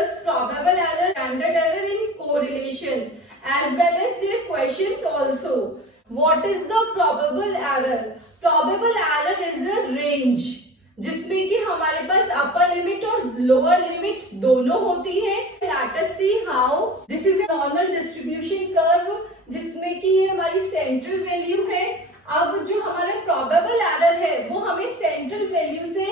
discuss probable error, standard error in correlation as well as their questions also. What is the probable error? Probable error is a range जिसमें कि हमारे पास upper limit और lower limit दोनों होती है. Let us see how. This is a normal distribution curve जिसमें कि ये हमारी सेंट्रल वैल्यू है. अब जो हमारा प्रोबेबल एरर है वो हमें सेंट्रल वैल्यू से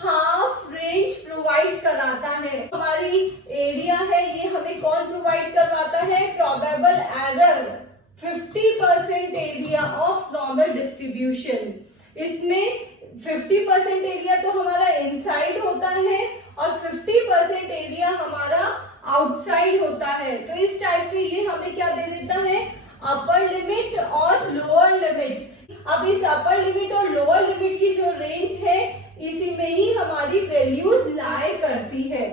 हाफ रेंज प्रोवाइड कराता है. हमारी एरिया है ये हमें कौन प्रोवाइड करवाता है? Probable error 50% area of normal distribution. इसमें 50% एरिया तो हमारा इनसाइड होता है और 50% एरिया हमारा आउटसाइड होता है. तो इस टाइप से ये हमें क्या दे देता है? अपर लिमिट और लोअर लिमिट. अब इस अपर लिमिट और लोअर लिमिट की जो रेंज है इसी में ही हमारी वैल्यूज लाई करती है.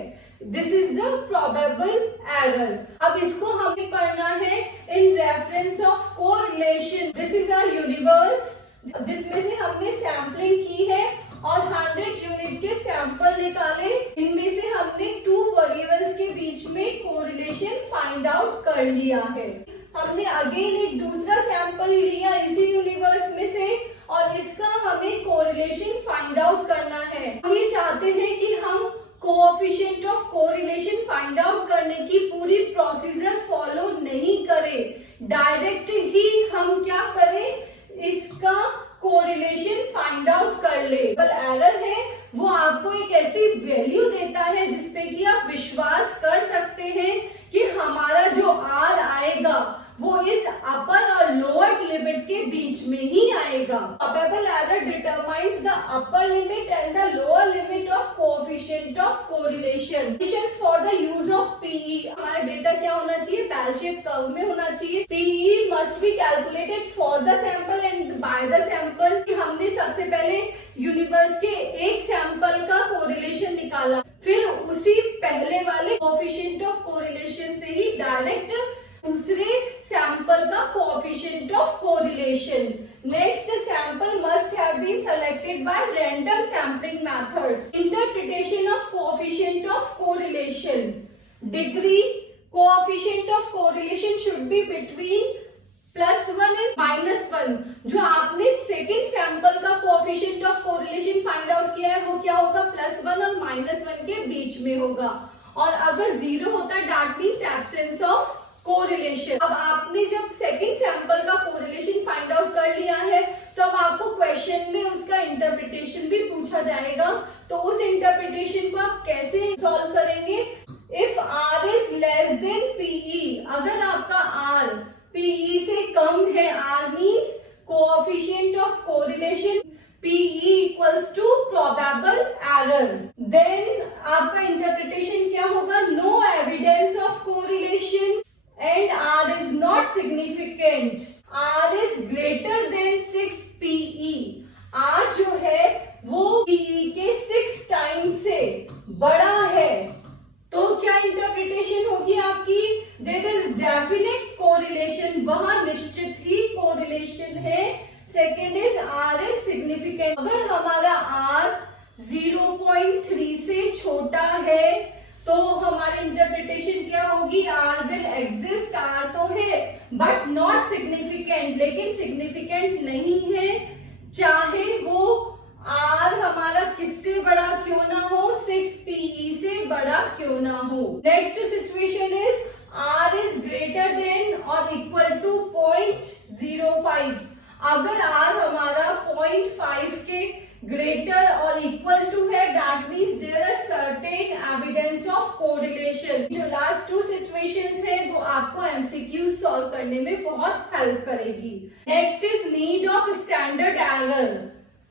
This is the probable error. अब इसको हमें पढ़ना है in reference of correlation. This is our universe जिसमें से हमने सैम्पलिंग की है और 100 यूनिट के सैंपल निकाले. इनमें से हमने 2 वेरिएबल्स के बीच में कोरिलेशन फाइंड आउट कर लिया है. हमने अगेन एक दूसरा सैंपल लिया इसी यूनिवर्स में से और इसका हमें कोरिलेशन फाइंड आउट करना है. हम ये चाहते हैं कि हम coefficient of correlation find out करने की पूरी प्रोसीजर फॉलो नहीं करें. डायरेक्ट ही हम क्या करें? इसका कोरिलेशन फाइंड आउट कर ले. एरर है वो आपको एक ऐसी वैल्यू देता है जिसपे कि आप विश्वास कर सकते हैं कि हमारा जो आर आएगा वो इस अपर और लोअर लिमिट के बीच में ही आएगा. Probable error determines the upper limit and the lower limit of coefficient of correlation. Conditions for the use of PE. हमारा डेटा क्या होना चाहिए? बेल शेप कर्व में होना चाहिए. PE must be calculated for the sample and by the sample. हमने सबसे पहले यूनिवर्स के एक सैंपल का कोरिलेशन निकाला, फिर उसी पहले वाले कोएफिशिएंट ऑफ कोरिलेशन से ही डायरेक्ट दूसरे सैंपल का coefficient of correlation. Next sample must have been selected by random sampling method. Interpretation of coefficient of correlation. Degree coefficient of correlation should be between +1 and -1. जो आपने second sample का coefficient of correlation find out किया है वो क्या होगा? +1 और -1 के बीच में होगा. और अगर 0 होता है that means absence of correlation. अब आपने जब सेकंड सैंपल का कोरिलेशन फाइंड आउट कर लिया है तो अब आपको क्वेश्चन में उसका इंटरप्रिटेशन भी पूछा जाएगा. तो उस इंटरप्रिटेशन को आप कैसे सॉल्व करेंगे? If R is less than PE. अगर आपका आर पीई से कम है, R means coefficient of correlation, PE equals to probable error, then आपका इंटरप्रिटेशन क्या होगा? No evidence of correlation and R is not significant. R is greater than 6 PE. R जो है वो PE के 6 टाइम्स से बड़ा है. तो क्या इंटरप्रिटेशन होगी आपकी? There is definite correlation. वहां निश्चित ही कोरिलेशन है. Second is R is significant. अगर हमारा R 0.3 से छोटा है तो हमारी इंटरप्रिटेशन क्या होगी? Are will exist. आर तो है बट नॉट सिग्निफिकेंट. लेकिन सिग्निफिकेंट नहीं है चाहे वो आर हमारा किससे बड़ा क्यों ना हो, 6 पीई से बड़ा क्यों ना हो. Next situation is R is greater than और इक्वल टू 0.05. अगर आर हमारा 0.5 के ग्रेटर और इक्वल टू है that means there are certain evidence of correlation. जो लास्ट 2 सिचुएशंस है वो आपको एमसीक्यू सॉल्व करने में बहुत हेल्प करेगी. Next is need of standard error.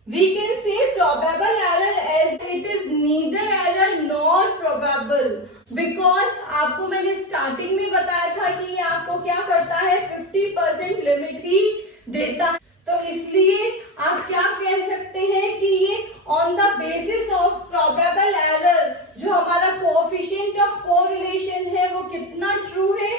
We can say probable error as it is neither error nor probable, because आपको मैंने स्टार्टिंग में बताया था कि ये आपको क्या करता है? 50% लिमिट ही देता है. तो इसलिए आप क्या कह सकते हैं कि ये on the basis of probable error जो हमारा कोएफिशिएंट ऑफ कोरिलेशन है वो कितना ट्रू है?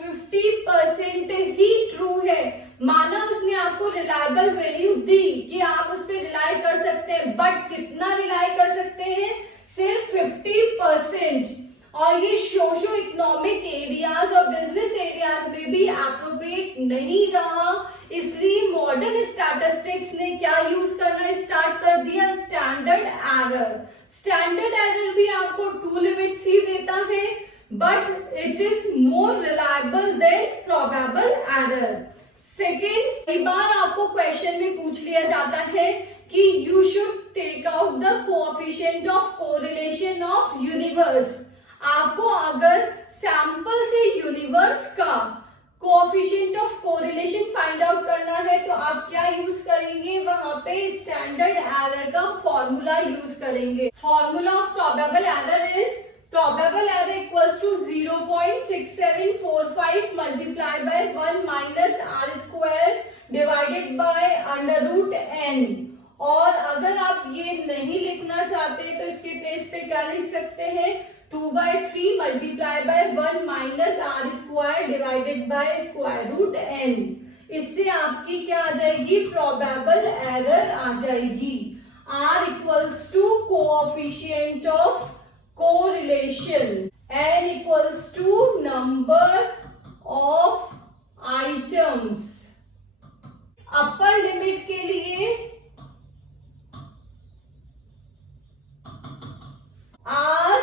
50% ही ट्रू है. माना उसने आपको रिलायबल वैल्यू दी कि आप उस पर रिलाई कर सकते हैं, बट कितना रिलाई कर सकते हैं? सिर्फ 50%. और ये सोशो इकोनॉमिक एरियाज और बिजनेस एरियाज में भी एप्रोप्रिएट नहीं रहा, इसलिए मॉडर्न स्टैटिस्टिक्स ने क्या यूज करना स्टार्ट कर दिया, स्टैंडर्ड एरर। स्टैंडर्ड एरर भी आपको 2 लिमिट्स ही देता है, but it is more reliable then probable error. Second, कई बार आपको क्वेश्चन में पूछ लिया जाता है कि you should take out the coefficient of correlation of universe. आपको अगर सैंपल से यूनिवर्स का coefficient of correlation find out करना है तो आप क्या यूज करेंगे, वहां पे स्टैंडर्ड एरर का फॉर्मूला यूज करेंगे। Formula of probable error is probable error equals to 0.6745 multiplied by 1 minus r square divided by under root n। और अगर आप ये नहीं लिखना चाहते तो इसके प्लेस पे क्या लिख सकते हैं, 2/3 multiplied by 1 minus r square divided by square root n। इससे आपकी क्या आ जाएगी, प्रोबेबल एरर आ जाएगी। r equals to coefficient of correlation, n equals to number of items। Upper limit के लिए r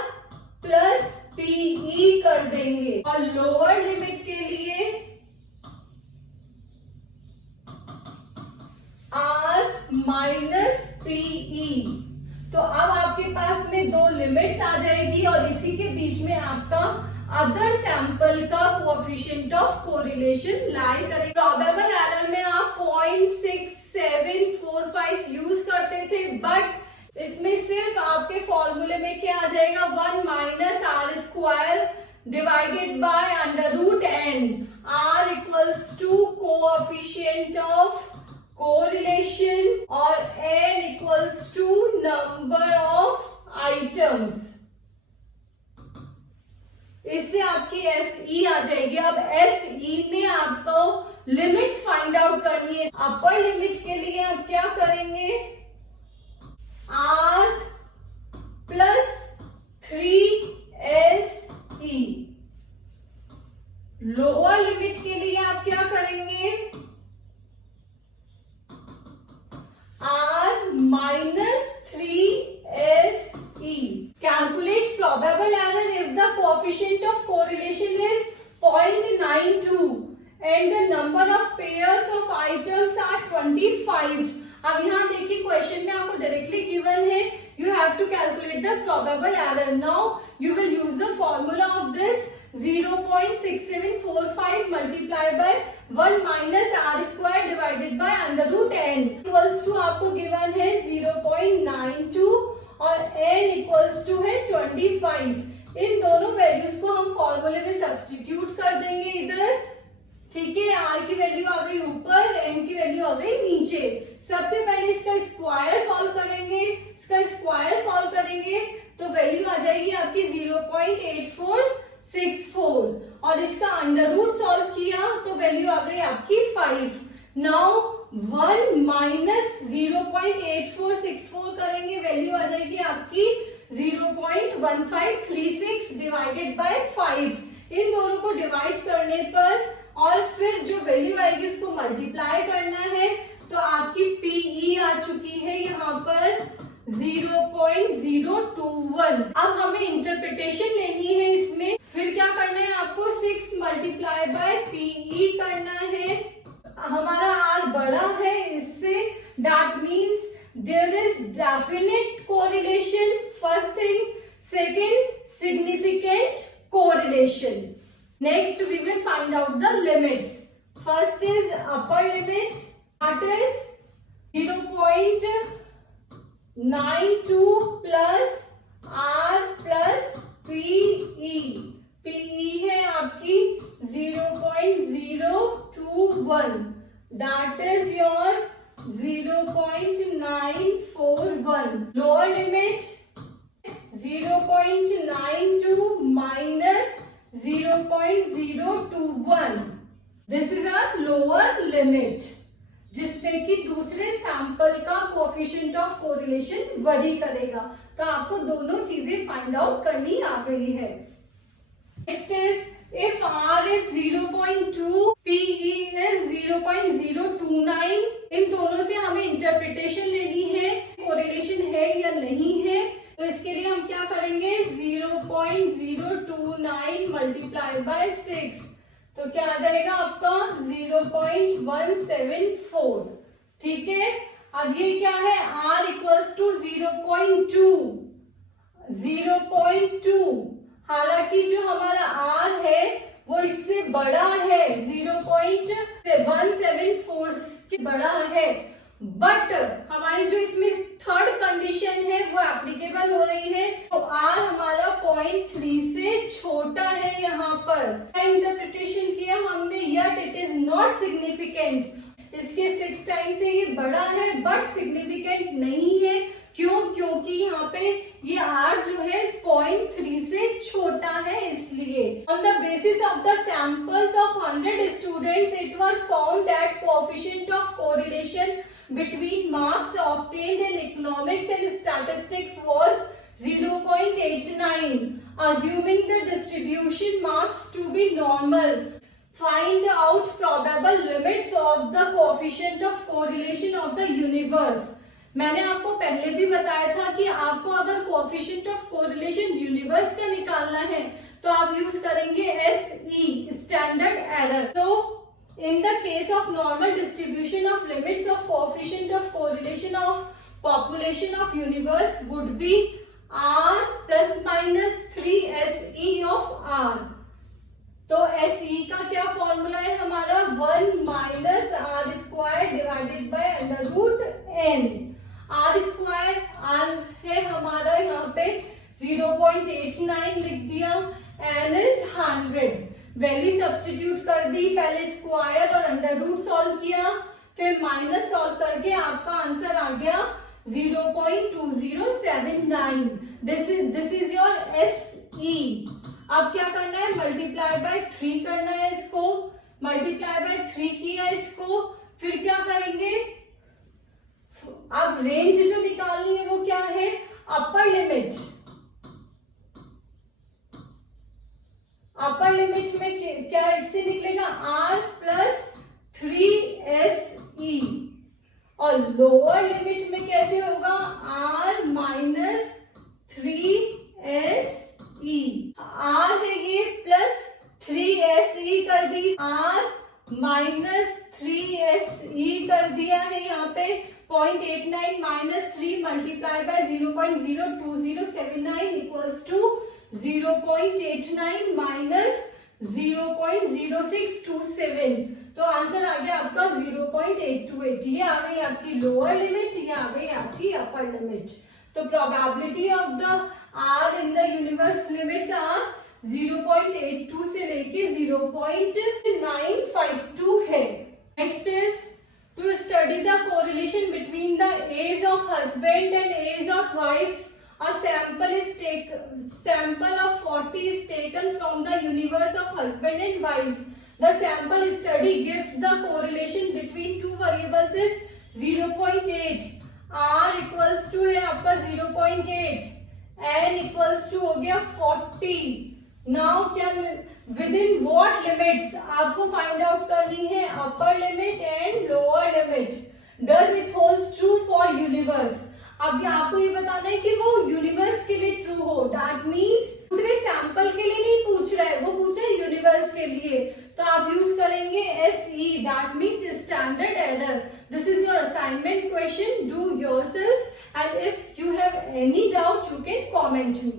प्लस PE कर देंगे और लोअर लिमिट के लिए r माइनस PE। तो अब आपके पास में 2 लिमिट्स आ जाएगी और इसी के बीच में आपका अदर सैंपल का कोएफिशिएंट ऑफ कोरिलेशन लाई करेगा। प्रोबेबल एरर में आप 0.6745 यूज करते थे, बट इसमें सिर्फ आपके फॉर्मूले में क्या आ जाएगा, 1 minus r square divided by under root n। r equals to coefficient of correlation और n equals to number of items. इससे आपकी SE आ जाएगी। अब SE में आपको लिमिट्स फाइंड आउट करनी है। अपर लिमिट के लिए आप क्या करेंगे, r plus 3SE। Lower limit के लिए आप क्या करेंगे, r minus 3SE। Calculate probable error if the coefficient of correlation is 0.92 and the number of pairs of items are 25। अब यहाँ देखिए क्वेश्चन में आपको डायरेक्टली गिवन है, you have to calculate the probable error। Now you will use the formula of this 0.6745 multiplied by 1 minus r square divided by under root n equals to आपको given है 0.92 और n equals to है 25। इन दोनों values को हम फॉर्मूले में substitute कर देंगे इधर, ठीक है। r की वैल्यू आ गई ऊपर, n की वैल्यू आ गई नीचे। सबसे पहले इसका स्क्वायर सॉल्व करेंगे, इसका स्क्वायर सॉल्व करेंगे तो वैल्यू आ जाएगी आपकी 0.8464 और इसका अंडर रूट सॉल्व किया तो वैल्यू आ गई आपकी 5। नाउ 1 माइनस 0.8464 करेंगे, वैल्यू आ जाएगी आपकी 0.1536 डिवाइडेड बाय 5। इन दोनों को डिवाइड करने पर और फिर जो वैल्यू आएगी उसको मल्टीप्लाई करना है तो आपकी PE आ चुकी है यहाँ पर 0.021। अब हमें इंटरप्रिटेशन लेनी है इसमें, फिर क्या करना है आपको 6 मल्टीप्लाई बाय PE करना है। हमारा r बड़ा है इससे, that means there is definite correlation, first thing. Second, significant correlation. Next we will find out the limits. First is upper limit, that is 0.92 plus r plus PE। PE है आपकी 0.021, that is your 0.941। Lower limit 0.92 minus 0.021, this is a lower limit जिसपे कि दूसरे sample का coefficient of correlation worry करेगा। तो आपको दोनों चीजें फाइंड आउट करनी आ गई है। Next is if R is 0.2, PE is 0.029, इन दोनों से हमें इंटरप्रिटेशन लेनी है, कोरिलेशन है या नहीं है। तो इसके लिए हम क्या करेंगे, 0.029 मल्टीप्लाई बाय 6, तो क्या आ जाएगा आपका 0.174। ठीक है, अब ये क्या है, R इक्वल्स टू 0.2, हालांकि जो हमारा R है वो इससे बड़ा है, 0.174 के बड़ा है, बट हमारी जो इसमें थर्ड कंडीशन है वो एप्लीकेबल हो रही है, तो R हमारा 0.3 से छोटा है। यहाँ पर इंटरप्रिटेशन किया हमने, yet it is not significant, इसके 6 टाइम से ये बड़ा है बट सिग्निफिकेंट नहीं है। क्यों? क्योंकि यहाँ पे ये R जो है 0.3 से छोटा है, इसलिए। On the basis of the samples of 100 students, it was found that coefficient of correlation between marks obtained in economics and statistics was 0.89. Assuming the distribution marks to be normal, find out probable limits of the coefficient of correlation of the universe. मैंने आपको पहले भी बताया था कि आपको अगर coefficient of correlation universe का निकालना है तो आप यूज करेंगे SE, स्टैंडर्ड एरर। तो in the case of normal distribution of limits of coefficient of correlation of population of universe would be R plus minus 3 SE of R। तो SE का क्या फॉर्मूला है हमारा, 1 minus R square divided by under root N। R square R है हमारा यहाँ पे 0.89 लिख दिया, N इज 100, वैल्यू सब्स्टिट्यूट कर दी, पहले स्क्वायर और अंडर रूट सॉल्व किया, फिर माइनस सॉल्व करके आपका आंसर आ गया 0.2079। This is your SE। अब क्या करना है, मल्टीप्लाई बाय 3 करना है, इसको मल्टीप्लाई बाय 3 किया इसको, फिर क्या करेंगे, अब रेंज जो निकालनी है वो क्या है, अपर लिमिट। अपर लिमिट में क्या इससे निकलेगा, R प्लस 3SE, और लोअर लिमिट में कैसे होगा, R माइनस 3SE। R है ये प्लस 3SE कर दी, R माइनस 3SE कर दिया है यहाँ पे, 0.89 minus 3 multiply by 0.02079 equals to 0.89 minus 0.0627। तो आंसर आ गया आपका 0.828। ये आ गई आपकी लोअर लिमिट, ये आ गई आपकी अपर लिमिट। तो probability of the R in the universe limits are 0.82 से लेके 0.952 है। Next is to study the correlation between the age of husband and age of wives. A sample of 40 is taken from the universe of husband and wives. The sample study gives the correlation between two variables is 0.8, R equals to है आपका 0.8, N equals to हो गया 40। Now क्या with in what limits आपको find out करनी है, अपर limit and lower limit. Does it holds true for universe. अब आपको ये बताना है कि वो यूनिवर्स के लिए ट्रू हो, दैट मीन्स दूसरे सैंपल के लिए नहीं पूछ रहा है, वो पूछ रहा है यूनिवर्स के लिए। तो आप यूज करेंगे SE, that means standard error. This is your assignment question, do yourself, and if you have any doubt you can comment me.